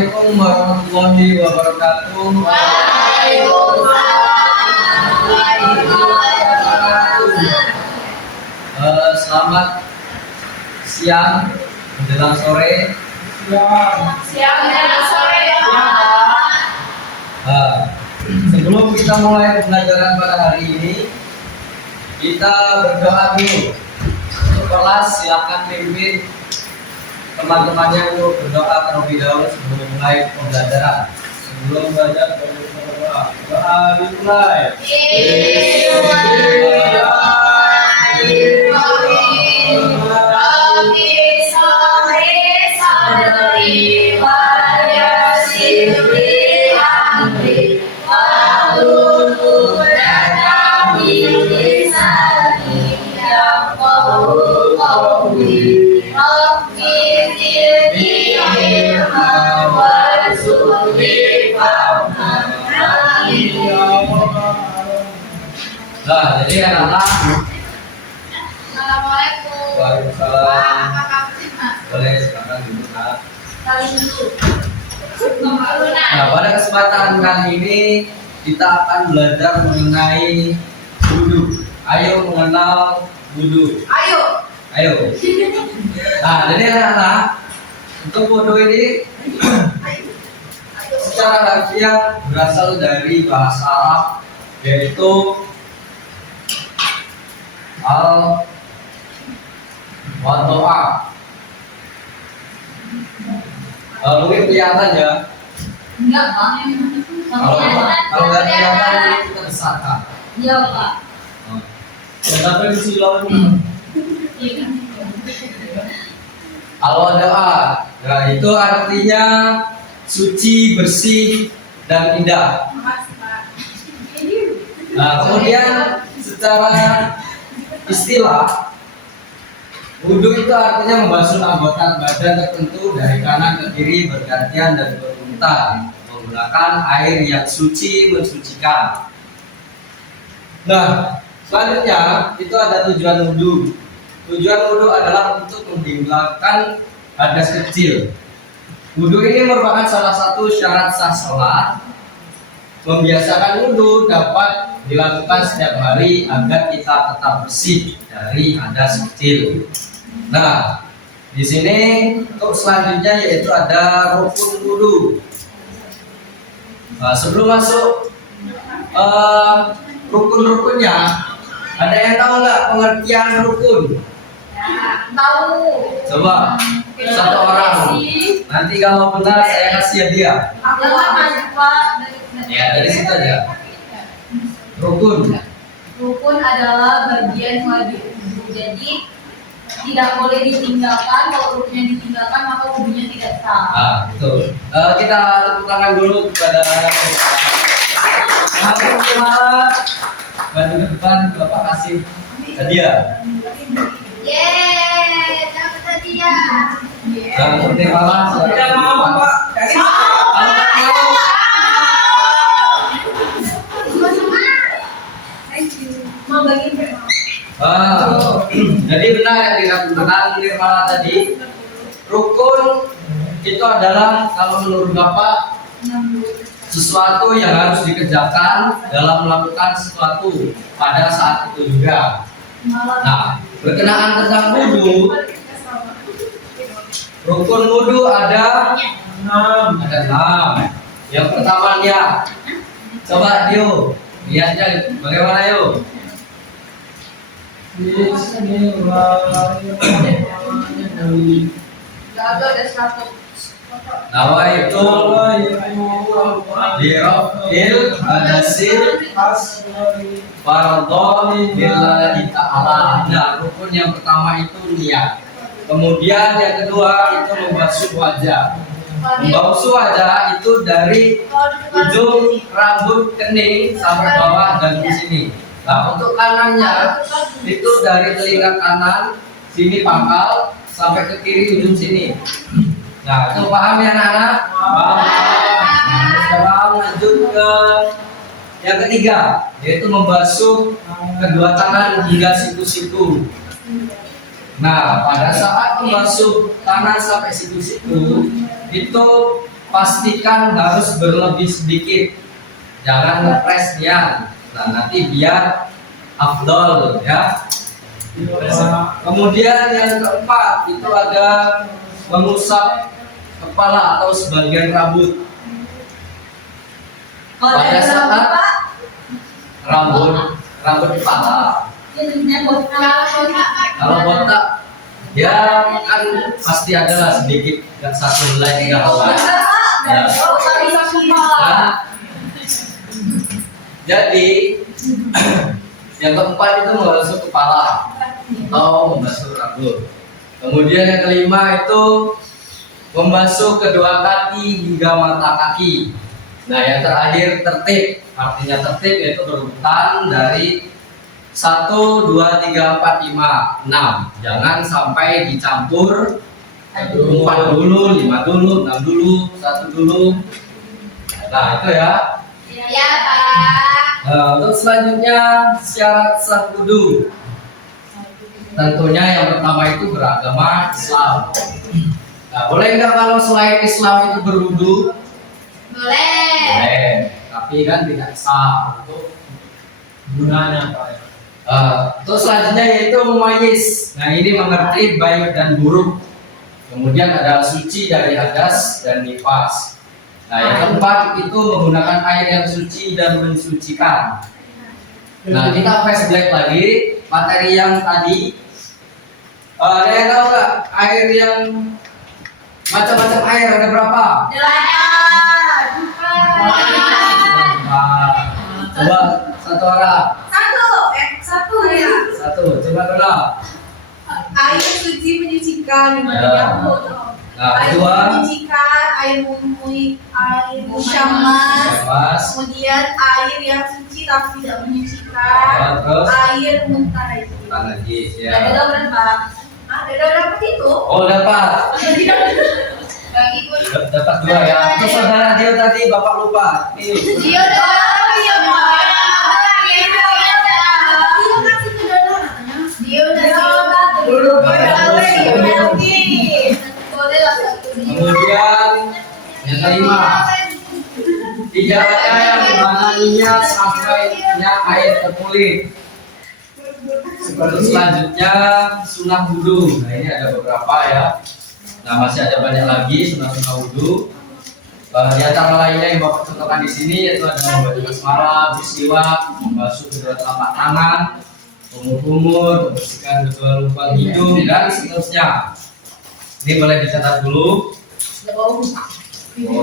Assalamualaikum warahmatullahi wabarakatuh. Selamat siang menjelang sore. Siang menjelang sore ya Pak. Sebelum kita mulai pembelajaran pada hari ini, kita berdoa dulu. Untuk kelas silakan pimpin teman-temannya untuk berdoa terlebih dahulu sebelum mulai pembelajaran. Sebelum belajar berdoa. Doa dimulai. Nah, jadi anak-anak. Assalamualaikum. Waalaikumsalam. Apa kabar? Boleh silakan duduk, Nak. Kali dulu. Nah, pada kesempatan kali ini kita akan belajar mengenai wudu. Ayo mengenal wudu. Ayo. Ayo. Nah, jadi anak-anak, untuk wudu ini secara harfiah berasal dari bahasa Arab, yaitu al-wadu'a. Mungkin kelihatan ya. Enggak Pak. Kalau nggak kelihatan ini kita besarkan. Iya Pak. Tapi mesti lawan. Al-wadu'a, nah itu artinya suci, bersih, dan indah. Makasih Pak. Nah, kemudian secara istilah, wudhu itu artinya membasuh anggota badan tertentu dari kanan ke kiri bergantian dan berurutan menggunakan air yang suci mensucikan. Nah, selanjutnya itu ada tujuan wudhu. Tujuan wudhu adalah untuk menghilangkan hadas kecil. Wudhu ini merupakan salah satu syarat sah salat. Membiasakan wudhu dapat dilakukan setiap hari agar kita tetap bersih dari hadas kecil. Nah, di sini untuk selanjutnya yaitu ada rukun wudhu. Nah, sebelum masuk rukun-rukunnya, ada yang tahu nggak pengertian rukun? Ya, tahu. Coba satu orang. Nanti kalau benar saya kasih hadiah. Aku maju Pak. Ya, dari situ aja. Rukun. Rukun adalah bagian wajib wudhu. Jadi tidak boleh ditinggalkan. Kalau rukunnya ditinggalkan maka wudhunya tidak sah. Ah, betul. Kita tepuk tangan dulu kepada Alhamdulillah. Bantu ke depan Bapak kasih hadiah. Yeay, dapat hadiah. Jangan seperti malah. Tidak mau Pak. Kasih. Mau bagi berapa? Jadi benar yang dikatakan Nirmala tadi, rukun itu adalah kalau menurut Bapak sesuatu yang harus dikerjakan dalam melakukan sesuatu pada saat itu juga. Nah, berkenaan tentang wudhu, rukun wudhu ada 6. Yang pertamanya, coba Dio, lihatnya bagaimana yuk. Ada 100. Nawa itu dirofil hadasil fardhon lillahi ta'ala. Nah, rukun yang pertama itu niat. Kemudian yang kedua itu membasuh wajah. Membasuh wajah itu dari ujung rambut kening sampai bawah dan di sini. Nah, untuk kanannya itu dari telinga kanan sini pangkal sampai ke kiri ujung sini. Nah, itu paham ya anak-anak? Paham. Nah, sekarang lanjut ke yang ketiga, yaitu membasuh kedua tangan hingga siku-siku. Nah, pada saat membasuh tangan sampai siku-siku, itu pastikan harus berlebih sedikit, jangan ngepres nian. Nah, nanti biar afdol ya. Kemudian yang keempat itu ada mengusap kepala atau sebagian rambut. Kalau Pada ada saat apa? rambut kepala. Kalau Kalau botak ya kan pasti ada lah sedikit, nggak satu helai tiga helai. Nah, jadi yang keempat itu membasuh kepala atau membasuh rambut. Kemudian yang kelima itu membasuh kedua kaki hingga mata kaki. Nah, yang terakhir tertib. Artinya tertib yaitu berurutan dari 1, 2, 3, 4, 5, 6. Jangan sampai dicampur 4 dulu, 5 dulu, 6 dulu, 1 dulu. Nah, itu ya. Ya, Pak. Nah, untuk selanjutnya syarat sah wudu. Tentunya yang pertama itu beragama Islam. Nah, boleh nggak kalau selain Islam itu berwudu? Boleh. Boleh, tapi kan tidak sah untuk gunanya Pak. Terus selanjutnya yaitu memayis. Nah, ini mengerti baik dan buruk. Kemudian ada suci dari hadas dan nifas. Nah, yang keempat itu menggunakan air yang suci dan mensucikan. Nah, kita flashback lagi materi yang tadi. Ada yang tahu nggak air yang macam-macam air ada berapa? 8. Nah, coba satu orang. Satu ya. Satu, coba dulu. Air suci menyucikan, Ya. nyampur. Nah, Air kedua, menyucikan, air mumui, air Musyamas. mas. kemudian air yang suci tapi tidak menyucikan, Ya, terus air muntah lagi. lagi Ada ya. berapa? Ada dapat itu? Oh, dapat. Bagi pun. Dapat dua ya. Terus saudara dia tadi Bapak lupa. Nih. Dia udah dia mau. Dia udah boleh lah satu. Kemudian yang kelima, tidak ada yang menanganinya sampainya air terkulit. Seperti selanjutnya sunah wudu. Nah, ini ada beberapa ya. Nah, masih ada banyak lagi sunah wudu. Di antara lainnya yang Bapak contohkan di sini yaitu ada membaca basmalah, bersiwak, membasuh kedua telapak tangan, umur-umur, membersihkan kedua lubang hidung dan seterusnya. Ini boleh dicatat dulu. Oh,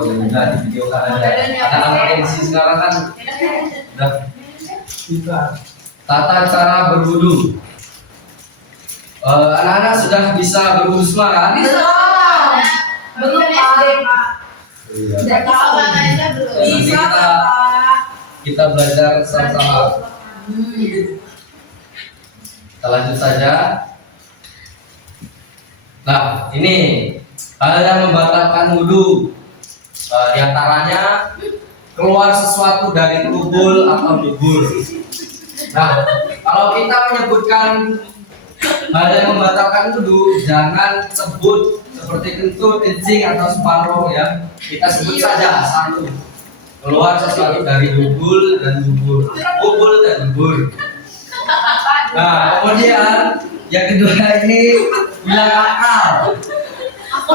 sudah di video kan ada. Anak-anak yang di sini sekarang kan sudah. Tata cara berwudu. Anak-anak sudah bisa berwudu semua kan? Belum Pak. Iya. Udah tahu aja belum. Nanti kita belajar sama-sama. Kita lanjut saja. Nah, ini hal yang membatalkan wudhu. Di antaranya keluar sesuatu dari kubul atau dubur. Nah, kalau kita menyebutkan hal yang membatalkan wudhu, jangan sebut seperti kentut, kencing atau separuh ya. Kita sebut saja satu. Keluar sesuatu dari kubul dan dubur. Kubul dan dubur. Nah, kemudian yang kedua ini hilang akal.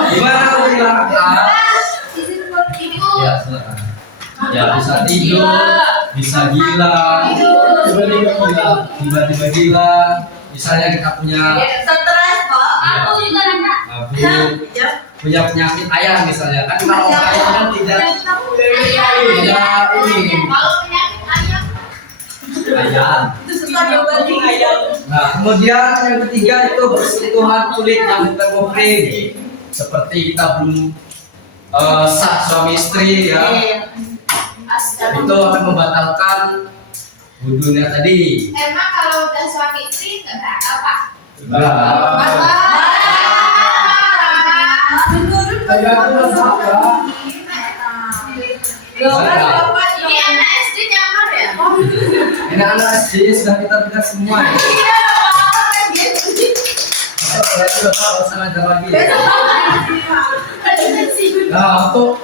Gimana kalau hilang akal? Ya, silakan. Ya, bisa tidur, bisa gila, tiba-tiba gila. Misalnya kita punya Stres Pak. Aku juga nak. punya penyakit ayam misalnya. Kan kalau ayam kan tidak ini Kalau penyakit ayam ayam. Nah, kemudian yang ketiga itu bersentuhan kulit yang bukan muhrim. Seperti kita belum sah suami istri ya. Itu akan membatalkan wudhunya tadi. Emang kalau udah suami istri nggak batal Pak? Ini anak SD nyamar ya? Ini anak SD sudah kita bina semua ya. Berarti Bapak nggak usah ngajar lagi. Nah, untuk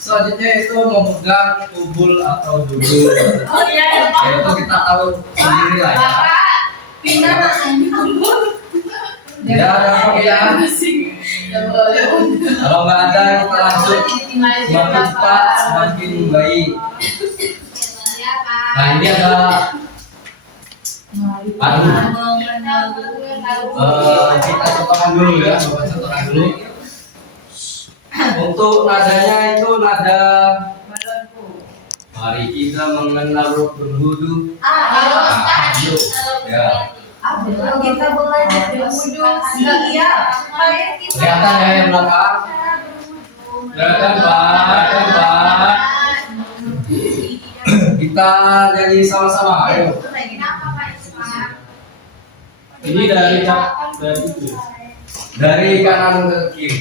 selanjutnya itu memegang tubul atau dudul. Oh iya, Ya itu kita tahu sendiri lah ya. Bapak, pindah Pak. Ya ada pemilihan. Kalau nggak ada kita langsung semakin cepat semakin baik. Nah ini ada kita contohkan dulu ya, coba contohkan dulu. Untuk nadanya itu nada. Mari kita mengenal rukun wudu. Ayo, ya. Kita belajar wudhu siap. Kelihatan ya yang belakang. Kelihatan Pak. Kita jadi sama-sama. Ayo. Ini dari Dari kanan ke kiri.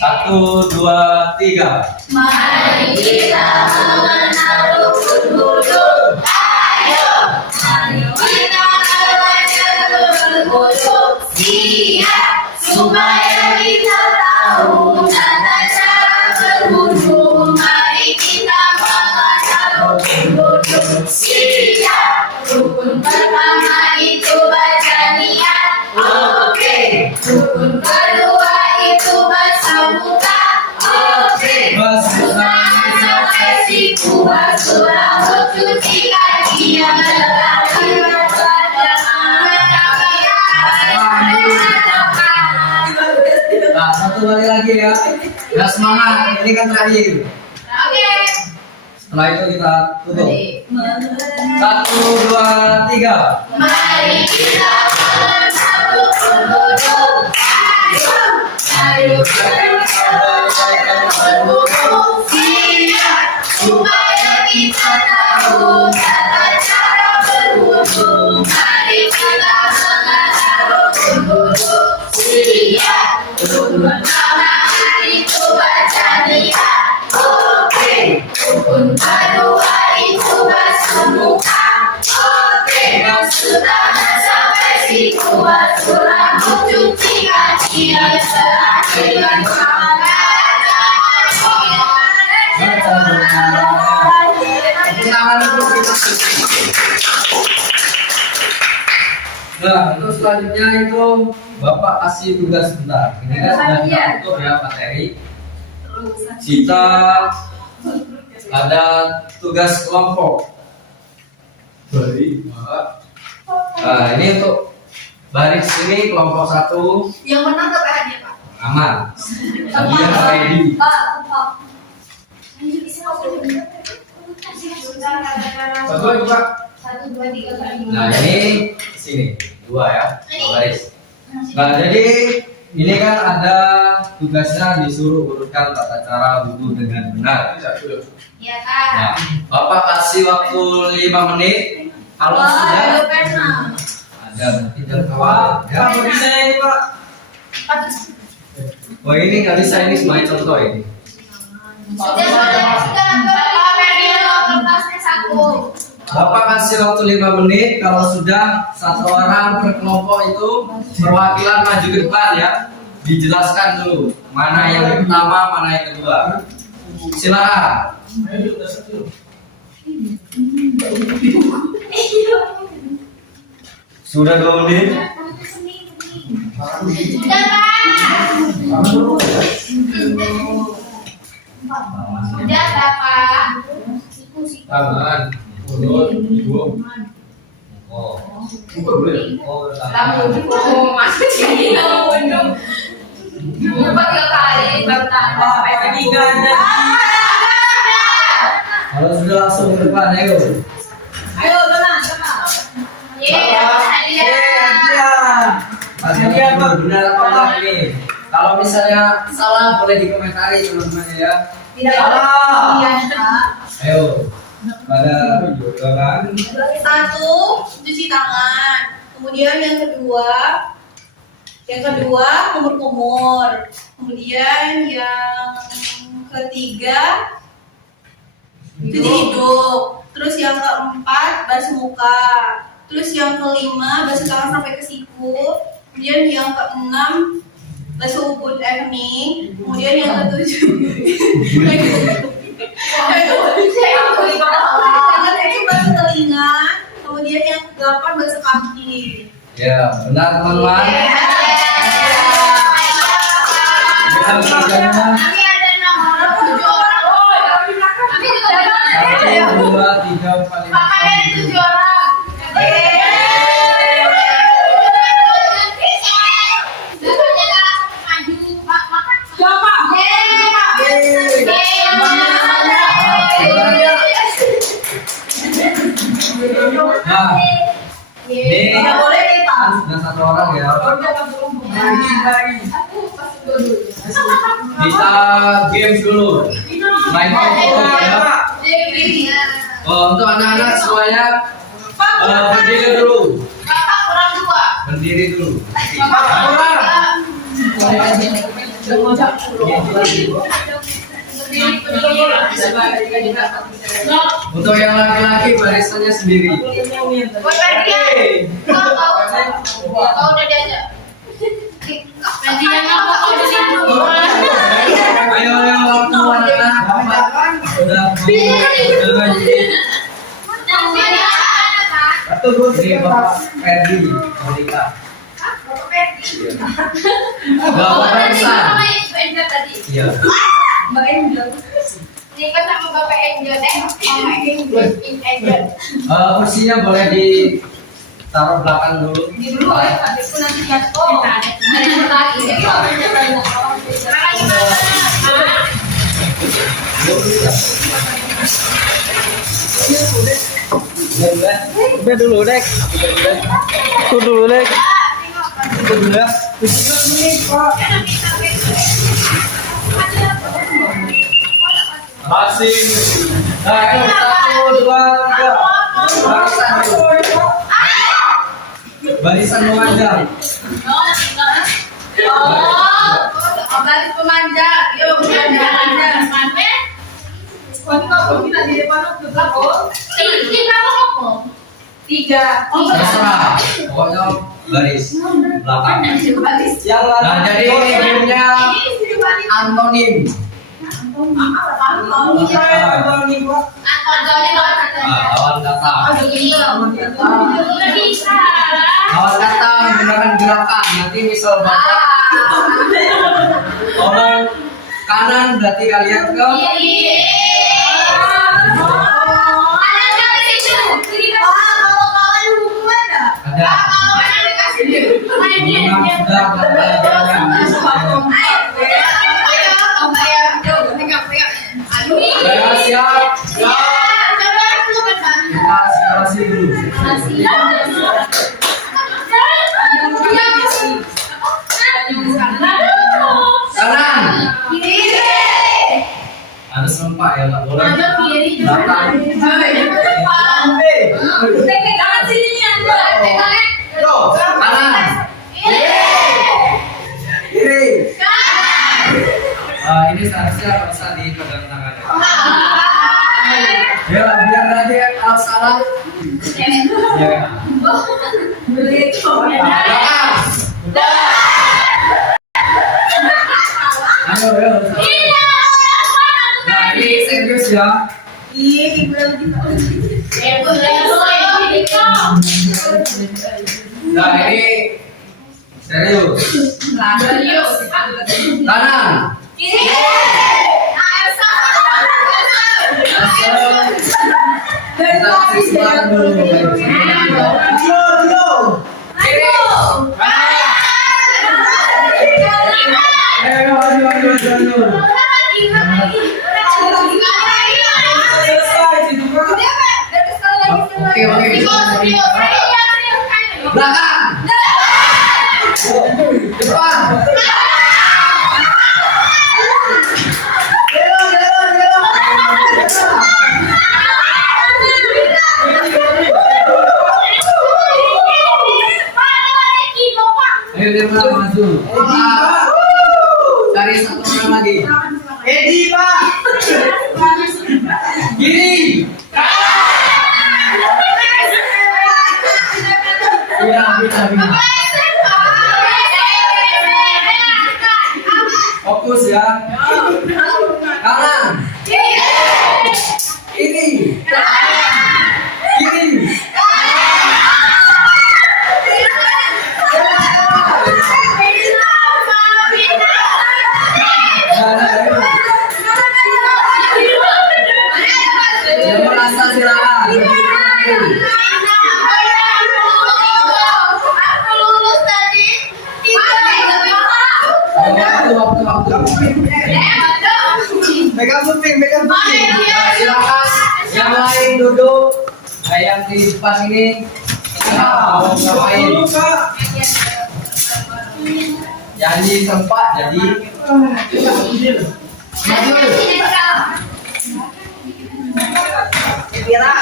1, 2, 3. Mari kita mengenal rukun wudhu. Ayo, mari kita belajar rukun wudhu. Siap, supaya kita tahu tata cara berwudhu. Mari kita mengenal rukun wudhu. Siap, rukun pertama itu baca niat. Oke, rukun kedua itu basuh muka. Oke, sunat sampai siku basuh rambut, cuci kaki yang terakhir pada Nah, satu kali lagi ya. Ya semangat. Ini kan terakhir. Oke. Setelah itu kita tutup. 1, 2, 3. Mari kita mengenal rukun wudhu. Ayo, mari kita belajar berwudhu. Siap, supaya kita tahu tata cara berwudhu. Mari kita mengenal rukun wudhu. Siap, rukun pertama itu baca niat. Oke, rukun kedua itu basuh muka. Oke, basuh tangan sampai siku, basuh rambut, cuci kaki yang terakhir Nah, untuk selanjutnya itu Bapak kasih tugas sebentar. Ini kan sudah kita tutup ya materi. Kita ada tugas kelompok. Nah, ini untuk baris ini kelompok 1 Yang menang dapat hadiah, Pak. aman. Hadiah ready. Pak. Satu, Pak. 1, 2, 3, 4, 5. Nah, ini sini 2 ya, baris. Nah, jadi ini kan ada tugasnya disuruh urutkan tata cara wudhu dengan benar. Iya, Kak. Nah, Bapak kasih waktu 5 menit. Kalau sudah ada tidak kawan ya. Apa bisa ini, Pak? Oh ini nggak bisa, ini sebagai contoh ini. Sudah. Bapak video kertasnya 1. Bapak kasih waktu 5 menit. Kalau sudah, 1 orang per kelompok itu perwakilan maju ke depan ya. Dijelaskan dulu mana yang pertama, mana yang kedua. Silakan. Sudah 2 menit. Sudah, Pak. Sudah, Bapak. Tangan, mulut, hidung. Oh. Buka dulu ya. Oh, Masuk sini dong. Coba 3 kali baru tambah. Lagi nggak ada. Kalau sudah langsung ke depan, ayo. Ayo, tenang. Hadiah benar apa enggak ini? Kalau misalnya salah boleh dikomentari teman-teman ya. Tidak Salah. Iya, Pak. Ayo. Pada jualan. 1, cuci tangan. Kemudian yang kedua kumur-kumur. Kemudian yang ketiga cuci hidung. Terus yang keempat basuh muka. Terus yang kelima basuh tangan sampai ke siku. Kemudian yang keenam basuh ubun kening. Kemudian yang ketujuh Yang ketujuh basuh telinga, kemudian yang ke-8 basuh kaki. Ya, benar teman-teman. Ya, kerjanya. Kami ada 6 orang, 7 orang. Kami juga ada. 1, 2, 3, 4, 5, Makanya 7 orang. Nah, ini Tidak boleh kita. sudah 1 orang ya. Kita games dulu. Main apa ya? Untuk anak-anak semuanya berdiri dulu. Berdiri dulu. Untuk yang laki-laki barisannya sendiri. Ayo waktu anak-anak sudah ini Bapak Ferdi Monika. Bapak Fersan. Iya. Mbak Angel. Nikah sama Bapak Angel Mama Angel. Kursinya boleh ditaruh belakang dulu. Di dulu ya, adikku nanti jatuh. Ada yang lagi. Udah dulu, Dek. Itu dulu, Dek. Itu dulu ya. Masih. Nah, ayo 1, 2, 3. Barisan memanjang. Baris pemanjang. Yuk, pemanjang. Tiga. Terserah. Pokoknya baris belakang. Yang Nah, jadi ini gamenya antonim. Lawan kata. Lawan kata menggunakan gerakan. Nanti misal bapak ngomong kanan berarti kalian ke ada. Memang sudah siap. Kita simulasi dulu. Kanan. Harus lompat ya, nggak boleh. Belakang. Kanan. Kiri. Ini seharusnya bisa dipegang tangannya. Ya, biar nanti kalau salah. Ya. Belakang. Ayo. Nah, ini serius ya. Nah, ini serius. Kanan. Kita sisihkan dulu. Ayo, ayo. Oke. Belakang. Depan. Ayo Dirma maju. Cari 1 orang lagi. Edi, Pak. Gini. Iya, bisa. Fokus ya. Kanan. waktu. Megang kuping, megang kuping. Nah, silakan yang lain duduk. Nah, yang di depan ini mau ngapain? Dulu, Kak. Jadi sempat jadi Bira.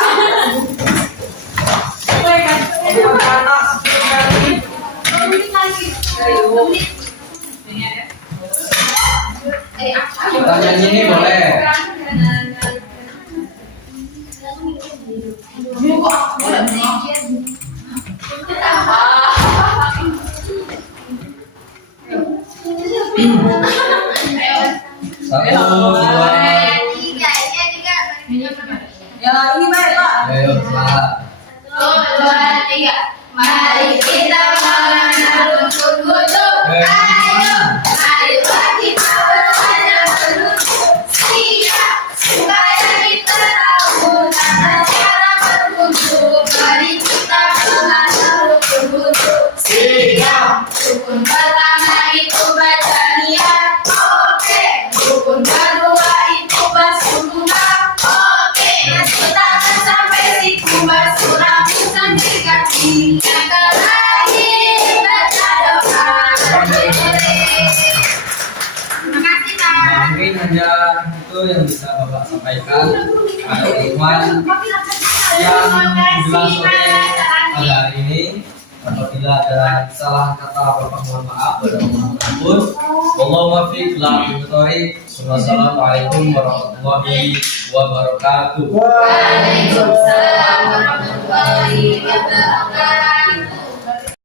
pertanyaan ini boleh. Satu, dua, Ya ini baik Pak. ayo semangat. Mari kita mengenal rumput gudug. Ayo, ayo kita bertanya berlutut. Siap, supaya kita tahu tata cara berkunjung. Mari kita mengenal rumput gudug. Siap, rukun pertama itu baca niat. Oke, rukun kedua itu basuh muka. Oke, basuh tangan sampai siku, basuh rambut sampai kaki. Yang terakhir baca doa. Terima kasih, Kak. Nah, mungkin hanya itu yang bisa Bapak sampaikan pada teman yang menjelang sore pada hari ini. Apabila ada salah kata Bapak mohon maaf dan mohon ampun. Wallahu muwaffiq ila aqwamit. Wassalamualaikum warahmatullahi wabarakatuh. Waalaikumsalam warahmatullahi wabarakatuh.